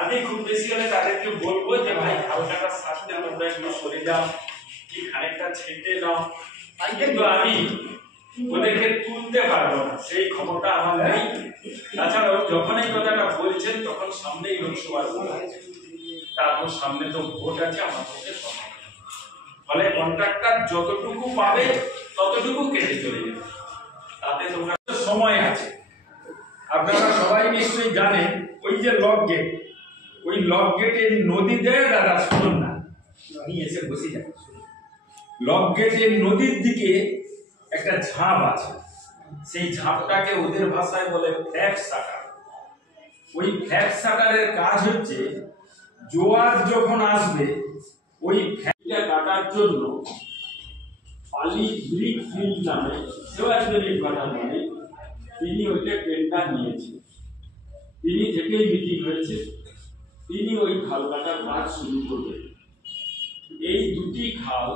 আমি খুব বেশি হলে তাদেরকে বলবো যে ভাই হালকাটা সাথে আমরা একটু সরে যাও কি খানিকটা ছেটে নাও, কিন্তু আমি ওদেরকে তুলতে পারবো না, সেই ক্ষমতা আমার নেই। তাছাড়াও যখন এই কথাটা বলছেন তখন সামনেই লোকসভা তারপর সামনে তো ভোট আছে, আমার পক্ষে সম্ভব। ফলে কন্ট্রাক্টর যতটুকু পাবে ততটুকু কেটে চলে যাবে, তাতে তোমরা সময় আছে। আপনারা সবাই নিশ্চয়ই জানেন ওই যে লক গেট, ওই লক গেটের নদীতে দাদা শুনুন না, আমি এসে বসে যাই। লক গেটের নদীর দিকে একটা ঝাঁপ আছে, সেই ঝাঁপটাকে ওদের ভাষায় বলে ফ্ল্যাট শাটার। ওই ফ্ল্যাট শাটারের কাজ হচ্ছে জোয়ার যখন আসবে ওই ফ্ল্যাটটা কাটার জন্য পালি ব্রিক ফিল্ড নামে সেও একজন কাটার মালিক, তিনি ওইটা টেন্ডার নিয়েছেন। তিনি থেকেই মিটিং হয়েছে, তিনি ওই খাল কাটার কাজ শুরু করবেন। এই দুটি খাল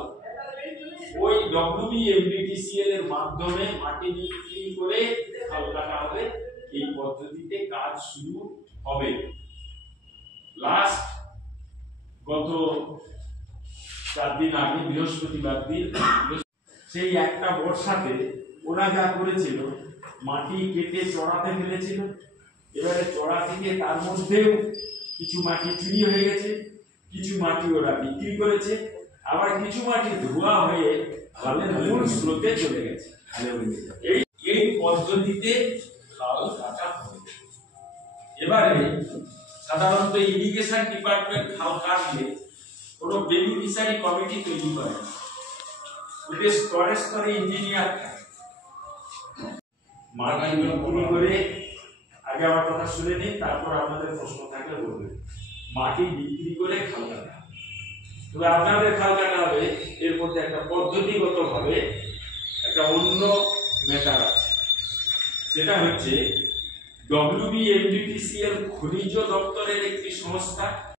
ওই WBMDTCL এর মাধ্যমে মাটি বিক্রি করে খাল কাটা হবে। এই পদ্ধতিতে কাজ শুরু হবে। লাস্ট গত 4 দিন আগে বৃহস্পতিবার দিন সেই একটা বর্ষাতে ওরা যা করেছিল মাটি কেটে চড়াতে ফেলেছিল। এবারে চড়া থেকে তার মধ্যেও কিছু মাটি চুরি হয়ে গেছে, কিছু মাটি ওরা বিক্রি করেছে, আবার কিছু মাটি ধোয়া হয়ে খালের মূল স্রোতে চলে গেছে। এই পদ্ধতিতে খাল কাটা হবে। এবারে সাধারণত ইরিগেশন ডিপার্টমেন্ট খাল কাটলে কোনো বেনিফিশিয়ারি কমিটি তৈরি করে, ওদের স্তরে স্তরে ইঞ্জিনিয়ার থাকে। মাটি বিক্রি করে, আগে আমার কথা শুনে নিন, তারপর আপনাদের প্রশ্ন থাকলে বলবেন। মাটি বিক্রি করে খাল কাটা, তবে আপনাদের খাল কাটা হবে এর মধ্যে একটা পদ্ধতিগত ভাবে একটা অন্য ম্যাটার আছে। সেটা হচ্ছে WBMDTCL খনিজ দপ্তরের একটি সংস্থা,